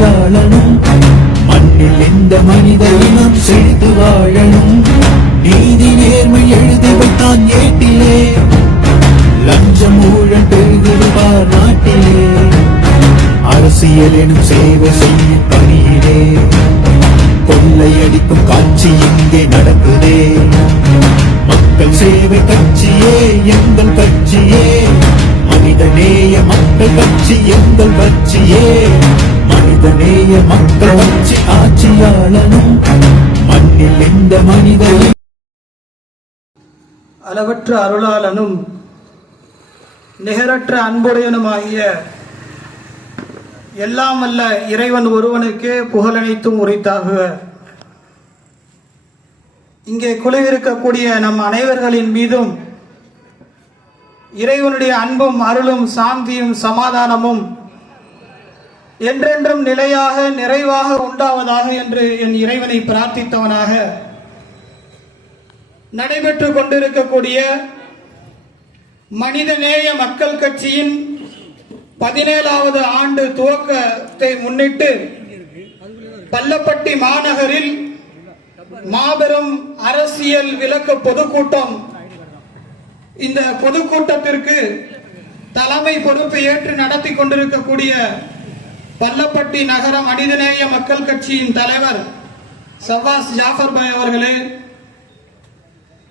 மனிதநேய மண்ணில் எந்த மனித இனம் செழித்து வாழணும். நீதி நேர்மை எழுதி வைத்தான் ஏட்டிலே. லஞ்சம் ஊழல் பெருகிடுவார் நாட்டிலே. அரசியல் எனும் சேவை செய்யும் பணியிலே. கொள்ளையடிக்கும் காட்சி இங்கே நடக்குதே. மக்கள் சேவை கட்சியே எங்கள் கட்சியே. மனிதநேய மக்கள் கட்சி எங்கள் கட்சியே. மனிதநேய மக்கள் ஆட்சியாளனும் மண்ணில் எந்த மனித அளவற்ற அருளாளனும் நிகரற்ற அன்புடையனுமாகிய எல்லாம் அல்ல இறைவன் ஒருவனுக்கே புகழனைத்தும் உரித்தாகுக. இங்கே குழுவிருக்கக்கூடிய நம் அனைவர்களின் மீதும் இறைவனுடைய அன்பும் அருளும் சாந்தியும் சமாதானமும் என்றென்றும் நிலையாக நிறைவாக உண்டாவதாக என்று என் இறைவனை பிரார்த்தித்தவனாக நடைபெற்று கொண்டிருக்கக்கூடிய மனிதநேய மக்கள் கட்சியின் பதினேழாவது ஆண்டு துவக்கத்தை முன்னிட்டு பல்லப்பட்டி மாநகரில் மாபெரும் அரசியல் விளக்க பொதுக்கூட்டம் இந்த பொதுக்கூட்டத்திற்கு தலைமை பொறுப்பு ஏற்று நடத்தி கொண்டிருக்கக்கூடிய பல்லப்பட்டி நகர மனிதநேய மக்கள் கட்சியின் தலைவர் சவாஸ் ஜாஃபர் பாய் அவர்களே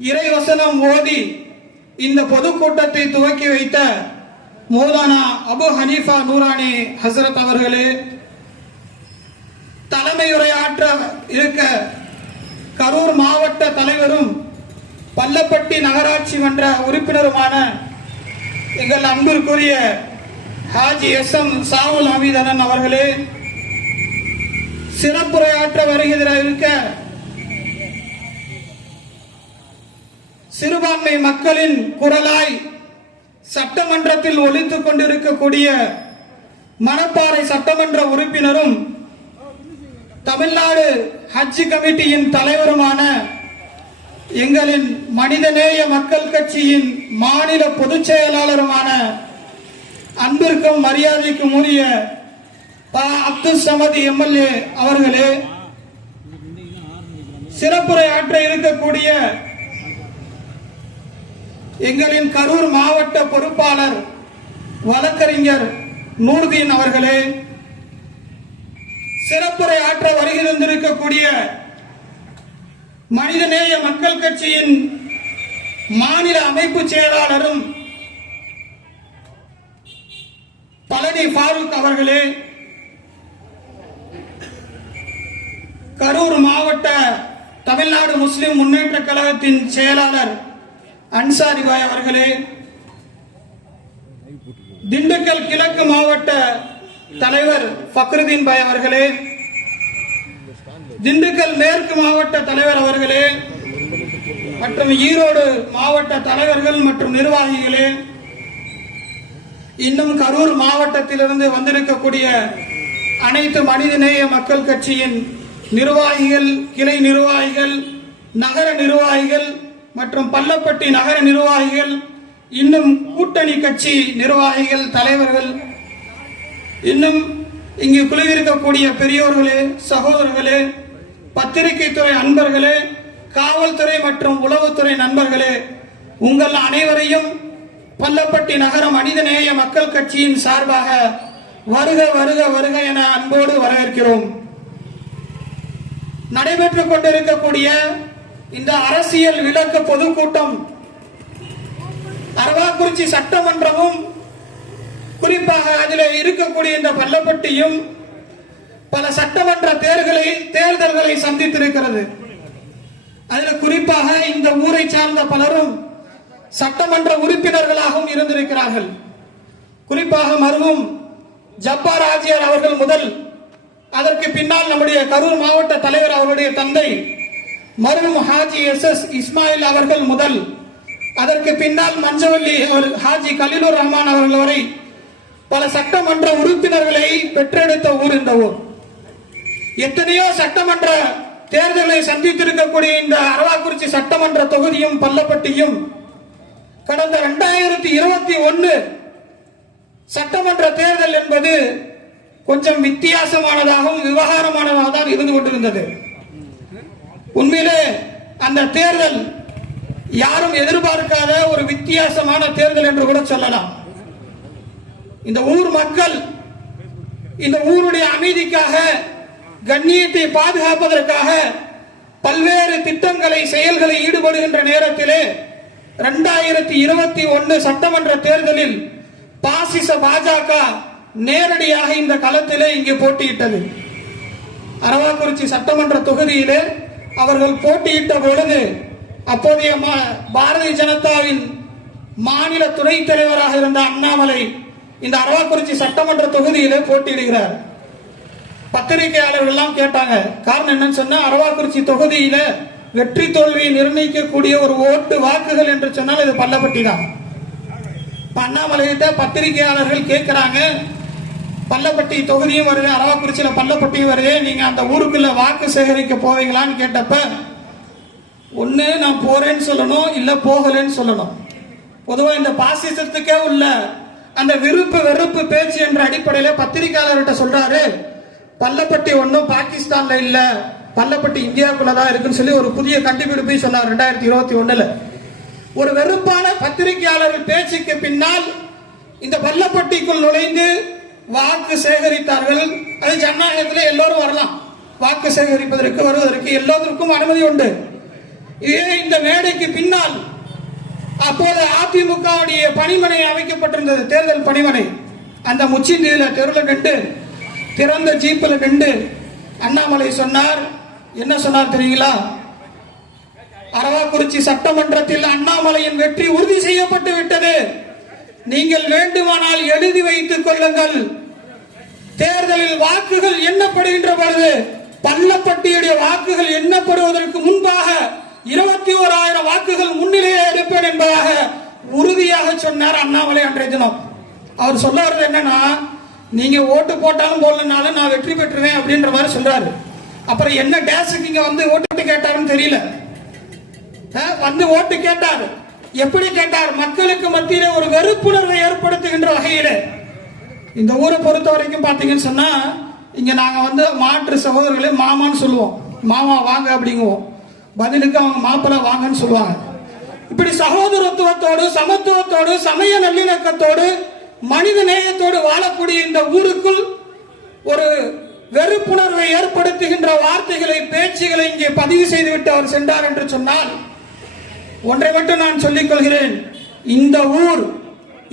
இறைவசனம் ஓதி இந்த பொதுக்கூட்டத்தை துவக்கி வைத்த மௌலானா அபு ஹனீஃபா நூரானி ஹசரத் அவர்களே தலைமையுரையாற்ற இருக்க கரூர் மாவட்ட தலைவரும் பல்லப்பட்டி நகராட்சி மன்ற உறுப்பினருமான எங்கள் அன்பிற்குரிய ஹாஜி எஸ் எம் சாவுல் ஹமீதனன் அவர்களே சிறப்புரையாற்ற வருகிற இருக்க சிறுபான்மை மக்களின் குரலாய் சட்டமன்றத்தில் ஒழித்துக் கொண்டிருக்கக்கூடிய மணப்பாறை சட்டமன்ற உறுப்பினரும் தமிழ்நாடு ஹஜ் கமிட்டியின் தலைவருமான எங்களின் மனிதநேய மக்கள் கட்சியின் மாநில பொதுச் செயலாளருமான அன்பிற்கும் மரியாதைக்கும் உரிய அப்துல் சமத் எம்எல்ஏ அவர்களே சிறப்புரை ஆற்ற இருக்கக்கூடிய எங்களின் கரூர் மாவட்ட பொறுப்பாளர் வழக்கறிஞர் நூர்தீன் அவர்களே சிறப்புரை ஆற்ற வருகிறந்திருக்கக்கூடிய மனிதநேய மக்கள் கட்சியின் மாநில அமைப்பு செயலாளரும் பழனி ஃபாரூக் அவர்களே கரூர் மாவட்ட தமிழ்நாடு முஸ்லிம் முன்னேற்ற கழகத்தின் செயலாளர் அன்சாரி பாய் அவர்களே திண்டுக்கல் கிழக்கு மாவட்ட தலைவர் பக்ருதீன் பாய் அவர்களே திண்டுக்கல் மேற்கு மாவட்ட தலைவர் அவர்களே மற்றும் ஈரோடு மாவட்ட தலைவர்கள் மற்றும் நிர்வாகிகளே இன்னும் கரூர் மாவட்டத்திலிருந்து வந்திருக்கக்கூடிய அனைத்து மனிதநேய மக்கள் கட்சியின் நிர்வாகிகள் கிளை நிர்வாகிகள் நகர நிர்வாகிகள் மற்றும் பள்ளப்பட்டி நகர நிர்வாகிகள் இன்னும் கூட்டணி கட்சி நிர்வாகிகள் தலைவர்கள் இன்னும் இங்கு குழுவிருக்கக்கூடிய பெரியோர்களே சகோதரர்களே பத்திரிகை துறை அன்பர்களே காவல்துறை மற்றும் உளவுத்துறை நண்பர்களே உங்கள் அனைவரையும் பல்லப்பட்டி நகர மனிதநேய மக்கள் கட்சியின் சார்பாக வருக வருக வருக என அன்போடு வரவேற்கிறோம். நடைபெற்றுக் கொண்டிருக்கக்கூடிய இந்த அரசியல் விளக்க பொதுக்கூட்டம் அரவாக்குறிச்சி சட்டமன்றமும் குறிப்பாக அதில் இருக்கக்கூடிய இந்த பள்ளப்பட்டியும் பல சட்டமன்ற தேர்தலை தேர்தல்களை சந்தித்திருக்கிறது. அதில் குறிப்பாக இந்த ஊரை சார்ந்த பலரும் சட்டமன்ற உறுப்பினர்களாகவும் இருந்திருக்கிறார்கள். குறிப்பாக மருவும் ஜப்பா ராஜியர் அவர்கள் முதல் அதற்கு பின்னால் நம்முடைய கரூர் மாவட்ட தலைவர் அவருடைய தந்தை மருவும் ஹாஜி எஸ் எஸ் இஸ்மாயில் அவர்கள் முதல் அதற்கு பின்னால் மஞ்சவல்லி அவர் ஹாஜி கலீலுர் ரஹ்மான் அவர்கள் வரை பல சட்டமன்ற உறுப்பினர்களை பெற்றெடுத்த ஊர் இந்த ஊர். எத்தனையோ சட்டமன்ற தேர்தலை சந்தித்திருக்கக்கூடிய இந்த அரவாக்குறிச்சி சட்டமன்ற தொகுதியும் பள்ளப்பட்டியும் கடந்த இரண்டாயிரத்தி இருபத்தி ஒன்னு சட்டமன்ற தேர்தல் என்பது கொஞ்சம் வித்தியாசமானதாகவும் விவகாரமானதாக தான் இருந்து கொண்டிருந்தது. உண்மையிலே அந்த தேர்தல் யாரும் எதிர்பார்க்காத ஒரு வித்தியாசமான தேர்தல் என்று கூட சொல்லலாம். இந்த ஊர் மக்கள் இந்த ஊருடைய அமைதிக்காக கண்ணியத்தை பாதுகாப்பதற்காக பல்வேறு திட்டங்களை செயல்களை ஈடுபடுகின்ற நேரத்திலே இரண்டாயிரத்தி இருபத்தி ஒன்னு சட்டமன்ற தேர்தலில் பாசிச பாஜக நேரடியாக இந்த களத்திலே இங்கே போட்டியிட்டது. அரவாக்குறிச்சி சட்டமன்ற தொகுதியிலே அவர்கள் போட்டியிட்ட பொழுது அப்போதைய பாரதிய ஜனதாவின் மாநில துணைத் தலைவராக இருந்த அண்ணாமலை இந்த அரவாக்குறிச்சி சட்டமன்ற தொகுதியிலே போட்டியிடுகிறார். பத்திரிகையாளர்கள் எல்லாம் கேட்டாங்க காரணம் என்னன்னு சொன்னா அரவாக்குறிச்சி தொகுதியில வெற்றி தோல்வியை நிர்ணயிக்கக்கூடிய ஒரு ஓட்டு வாக்குகள் என்று சொன்னால் இது பள்ளப்பட்டி தான். இப்ப பத்திரிகையாளர்கள் கேட்கிறாங்க பள்ளப்பட்டி தொகுதியும் வருது அரவாக்குறிச்சியில் பள்ளப்பட்டியும் வருது. நீங்கள் அந்த ஊருக்குள்ளே வாக்கு சேகரிக்க போவீங்களான்னு கேட்டப்ப ஒன்று நான் போகிறேன்னு சொல்லணும் இல்லை போகலன்னு சொல்லணும். பொதுவாக இந்த பாசிசத்துக்கே உள்ள அந்த விருப்பு வெறுப்பு பேச்சு என்ற அடிப்படையில் பத்திரிகையாளர்கிட்ட சொல்கிறாரு பள்ளப்பட்டி ஒன்றும் பாகிஸ்தானில் இல்லை. பள்ளப்பட்டி இந்தியாவுக்குள்ள தான் இருக்குன்னு சொல்லி ஒரு புதிய கண்டுபிடிப்பை சொன்னார் ரெண்டாயிரத்தி இருபத்தி ஒண்ணுல. ஒரு வெறுப்பான பத்திரிகையாளர்கள் பேச்சுக்கு பின்னால் இந்த பள்ளப்பட்டிக்குள் நுழைந்து வாக்கு சேகரித்தார்கள். அது ஜனநாயகத்தில் எல்லோரும் வரலாம். வாக்கு சேகரிப்பதற்கு வருவதற்கு எல்லோருக்கும் அனுமதி உண்டு. இதே இந்த மேடைக்கு பின்னால் அப்போது அதிமுகவுடைய பணிமனை அமைக்கப்பட்டிருந்தது தேர்தல் பணிமனை. அந்த முச்சிந்தியில தெருவில் நின்று திறந்த ஜீப்பில் நின்று அண்ணாமலை சொன்னார் என்ன சொன்னார் தெரியுங்களா? அரவாக்குறிச்சி சட்டமன்றத்தில் அண்ணாமலையின் வெற்றி உறுதி செய்யப்பட்டு விட்டது. நீங்கள் வேண்டுமானால் எழுதி வைத்துக் கொள்ளுங்கள். தேர்தலில் வாக்குகள் எண்ணப்படுகின்ற பொழுது பள்ளப்பட்டியுடைய வாக்குகள் எண்ணப்படுவதற்கு முன்பாக இருபத்தி ஓராயிரம் வாக்குகள் முன்னிலையே எடுப்பேன் என்பதாக உறுதியாக சொன்னார் அண்ணாமலை அன்றைய தினம். அவர் சொல்ல வர்றது என்னன்னா நீங்க ஓட்டு போட்டாலும் போடலனாலும் நான் வெற்றி பெற்றுவேன் அப்படின்ற மாதிரி சொல்றாரு. அப்புறம் என்ன டேஸுக்கு இங்க வந்து ஓட்டு கேட்டாருன்னு தெரியல. வந்து ஓட்டு கேட்டார். எப்படி கேட்டார்? மக்களுக்கு மத்தியில ஒரு வெறுப்புணர்வை ஏற்படுத்துகின்ற வகையில. இந்த ஊரை பொறுத்த வரைக்கும் பாத்தீங்கன்னு சொன்னா இங்க நாங்க வந்து மாற்று சகோதரர்களே மாமான்னு சொல்லுவோம். மாமா வாங்க அப்படிங்குவோம். பதிலுக்கு அவங்க மாப்பிள்ளை வாங்கன்னு சொல்லுவாங்க. இப்படி சகோதரத்துவத்தோடு சமத்துவத்தோடு சமய நல்லிணக்கத்தோடு மனித நேயத்தோடு வாழக்கூடிய இந்த ஊருக்குள் ஒரு வெறுப்புணர்வை ஏற்படுத்துகின்ற வார்த்தைகளை பேச்சுகளை இங்கே பதிவு செய்துவிட்டு அவர் சென்றார் என்று சொன்னால் ஒன்றை மட்டும் நான் சொல்லிக் கொள்கிறேன். இந்த ஊர்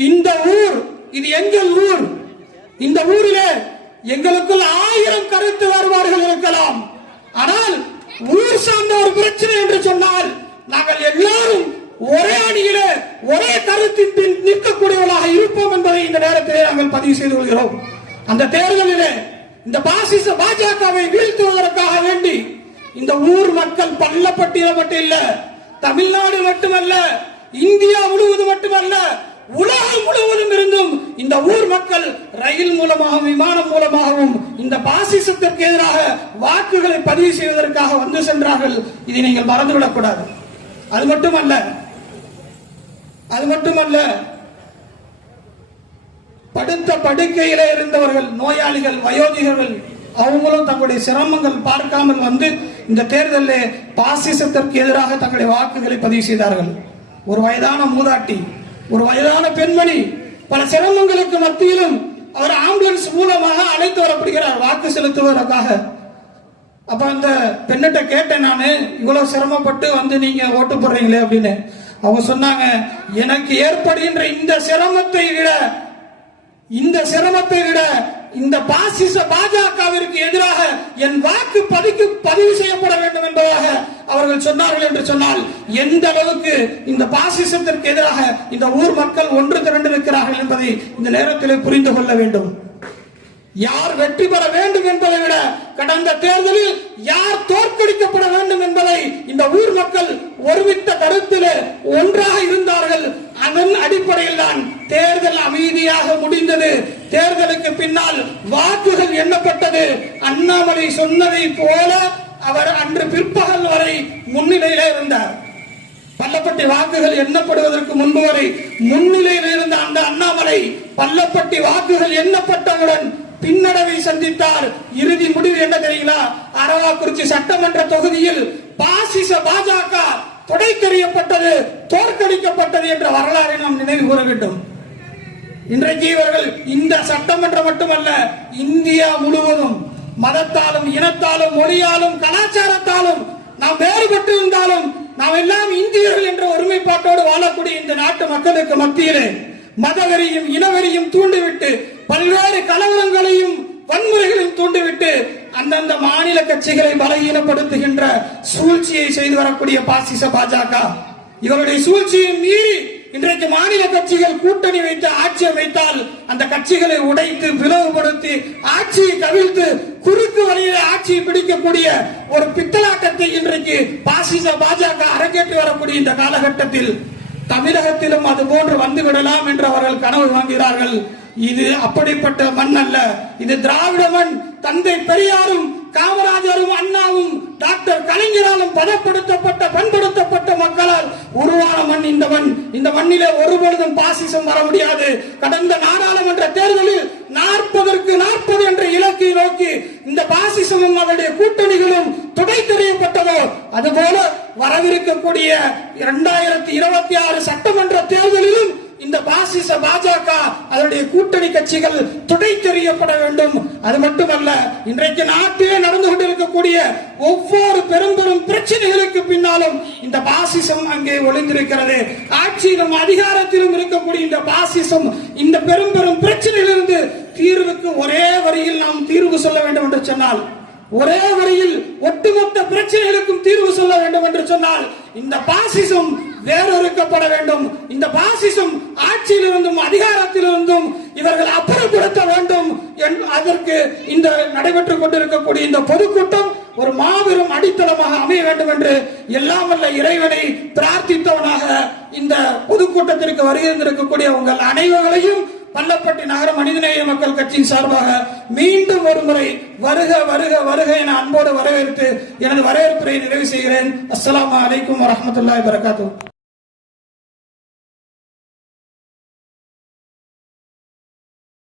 இந்த ஊர் இது எங்கள் ஊர். இந்த ஊரிலே எங்களுக்குள் ஆயிரம் கருத்து வேறுபாடுகள் இருக்கலாம். ஆனால் ஊர் சார்ந்த ஒரு பிரச்சனை என்று சொன்னால் நாங்கள் எல்லாரும் ஒரே அணியிலே ஒரே கருத்தின் பின் நிற்கக்கூடியவர்களாக இருப்போம் என்பதை இந்த நேரத்திலே நாங்கள் பதிவு செய்து கொள்கிறோம். அந்த தேர்தலிலே இந்த பாசிச பாஜகவை வீழ்த்துவதற்காக வேண்டி இந்த ஊர் மக்கள் பள்ளப்பட்டியல மட்டும் இல்ல தமிழ்நாடு மட்டுமல்ல இந்தியா முழுவதும் மட்டுமல்ல உலகம் முழுவதும் இருந்தும் இந்த ஊர் மக்கள் ரயில் மூலமாகவும் விமானம் மூலமாகவும் இந்த பாசிசத்திற்கு எதிராக வாக்குகளை பதிவு செய்வதற்காக வந்து சென்றார்கள். இதை நீங்கள் மறந்துவிடக் கூடாது. அது மட்டுமல்ல அது மட்டுமல்ல படுத்த படுக்கையில இருந்தவர்கள் நோயாளிகள் வயோதிகர்கள் அவங்களும் தங்களுடைய சிரமங்கள் பார்க்காமல் வந்து இந்த தேர்தலில் பாசிசத்திற்கு எதிராக தங்களுடைய வாக்குகளை பதிவு செய்தார்கள். ஒரு வயதான மூதாட்டி ஒரு வயதான பெண்மணி பல சிரமங்களுக்கு மத்தியிலும் அவர் ஆம்புலன்ஸ் மூலமாக அழைத்து வரப்படுகிறார் வாக்கு செலுத்துவதற்காக. அப்ப அந்த பெண்ணிட்ட கேட்டேன் நான் இவ்வளவு சிரமப்பட்டு வந்து நீங்க ஓட்டு போடுறீங்களே அப்படின்னு. அவங்க சொன்னாங்க எனக்கு ஏற்படுகின்ற இந்த சிரமத்தை விட இந்த சிரமத்தை விட இந்த பாசிச பாஜகவிற்கு எதிராக என் வாக்கு பதிக்கு பதிவு செய்யப்பட வேண்டும் என்பதாக அவர்கள் சொன்னார்கள் என்று சொன்னால் எந்த அளவுக்கு இந்த பாசிசத்திற்கு எதிராக இந்த ஊர் மக்கள் ஒன்று திரண்டு இருக்கிறார்கள் என்பதை இந்த நேரத்திலே புரிந்து கொள்ள வேண்டும். யார் வெற்றி பெற வேண்டும் என்பதை விட கடந்த தேர்தலில் யார் தோற்கடிக்கப்பட வேண்டும் என்பதை இந்த ஊர் மக்கள் ஒருமித்த கருத்தில் ஒன்றாக இருந்தார்கள். அதன் அடிப்படையில் தான் தேர்தல் அமைதியாக முடிந்தது. தேர்தலுக்கு பின்னால் வாக்குகள் எண்ணப்பட்டது. அண்ணாமலை சொன்னதை போல அவர் அன்று பிற்பகல் வரை முன்னிலையில இருந்தார். பள்ளப்பட்டி வாக்குகள் எண்ணப்படுவதற்கு முன்பு வரை முன்னிலையில் இருந்த அந்த அண்ணாமலை பள்ளப்பட்டி வாக்குகள் எண்ணப்பட்டவுடன் பின்னடைவை சந்தித்தார். இறுதி முடிவு என்ன தெரியுங்களா? அரவாக்குறிச்சி சட்டமன்ற தொகுதியில் பாசிச பாஜக தொடைத்தெறியப்பட்டது தோற்கடிக்கப்பட்டது என்ற வரலாறை நாம் நினைவு கூற வேண்டும். இன்றைக்கு இவர்கள் இந்த சட்டமன்றம் மட்டுமல்ல இந்தியா முழுவதும் மதத்தாலும் இனத்தாலும் மொழியாலும் கலாச்சாரத்தாலும் நாம் வேறுபட்டு இருந்தாலும் நாம் எல்லாம் இந்தியர்கள் என்ற ஒருமைப்பாட்டோடு வாழக்கூடிய இந்த நாட்டு மக்களுக்கு மத்தியிலே மதவெறியும் இனவெறியும் தூண்டிவிட்டு பல்வேறு கலவரங்களையும் அந்தந்த மாநில கட்சிகளை பலகீனப்படுத்துகின்ற சூழ்ச்சியை செய்து வரக்கூடிய பாசிச பாஜக. இவருடைய சூழ்ச்சியை மீறி இன்றைக்கு மாநில கட்சிகள் கூட்டணி வைத்து ஆட்சி அமைத்தால் அந்த கட்சிகளை உடைத்து பிளவுபடுத்தி ஆட்சியை கவிழ்த்து குறுக்கு வழியில ஆட்சியை பிடிக்கக்கூடிய ஒரு பித்தலாட்டத்தை இன்றைக்கு பாசிச பாஜக அரங்கேற்றி வரக்கூடிய இந்த காலகட்டத்தில் தமிழகத்திலும் அது போன்று வந்து விடலாம் என்று அவர்கள் கனவு வாங்குகிறார்கள். இது அப்படிப்பட்ட மண் அல்ல. இது திராவிட மண். தந்தை பெரியாரும் காமராஜரும் அண்ணாவும் டாக்டர் கலைஞராலும் பதப்படுத்தப்பட்ட பண்படுத்தப்பட்ட மக்களால் உருவான மண் இந்த மண். இந்த மண்ணிலே ஒருபொழுதும் பாசிசம் வர முடியாது. கடந்த நாடாளுமன்ற தேர்தலில் நாற்பதற்கு நாற்பது என்ற இலக்கை நோக்கி இந்த பாசிசமும் அவருடைய கூட்டணிகளும் துடை தெரியப்பட்டதோ அதுபோல வரவிருக்கக்கூடிய இரண்டாயிரத்தி இருபத்தி ஆறு சட்டமன்ற தேர்தலிலும் இந்த பாசிச பாஜக அதனுடைய கூட்டணி கட்சிகள் துடை தெரியப்பட வேண்டும். அது மட்டுமல்ல இன்றைக்கு நாட்டிலே நடந்து கொண்டிருக்கக்கூடிய ஒவ்வொரு பெரும் பெரும் பிரச்சனைகளுக்கு பின்னாலும் இந்த பாசிசம் அங்கே ஒளிந்திருக்கிறது. ஆட்சியிலும் அதிகாரத்திலும் இருக்கக்கூடிய இந்த பாசிசம் இந்த பெரும் பெரும் பிரச்சனையிலிருந்து தீர்வுக்கு ஒரே வரியில் நாம் தீர்வு சொல்ல வேண்டும் என்று சொன்னால் ஒரே வரியில் ஒட்டுமொத்த பிரச்சனைகளுக்கும் தீர்வு சொல்ல வேண்டும் என்று சொன்னால் இந்த பாசிசம் வேறொருக்கப்பட வேண்டும். இந்த பாசிசம் ஆட்சியிலிருந்தும் அதிகாரத்திலிருந்தும் இவர்கள் அப்புறப்படுத்த வேண்டும் அதற்கு இந்த நடைபெற்றுக் கொண்டிருக்கக்கூடிய இந்த பொதுக்கூட்டம் ஒரு மாபெரும் அடித்தளமாக அமைய வேண்டும் என்று எல்லாம் வல்ல இறைவனை பிரார்த்தித்தவனாக இந்த பொதுக்கூட்டத்திற்கு வருகின்றிருக்கக்கூடிய உங்கள் அனைவர்களையும் பள்ளப்பட்டி நகர மனிதநேய மக்கள் கட்சியின் சார்பாக மீண்டும் ஒரு முறை வருக வருக வருக என அன்போடு வரவேற்று எனது வரவேற்புரை நிறைவு செய்கிறேன். அஸ்லாம் அலைக்கும் வரமத்துல்லாய் வரகாத்தூர்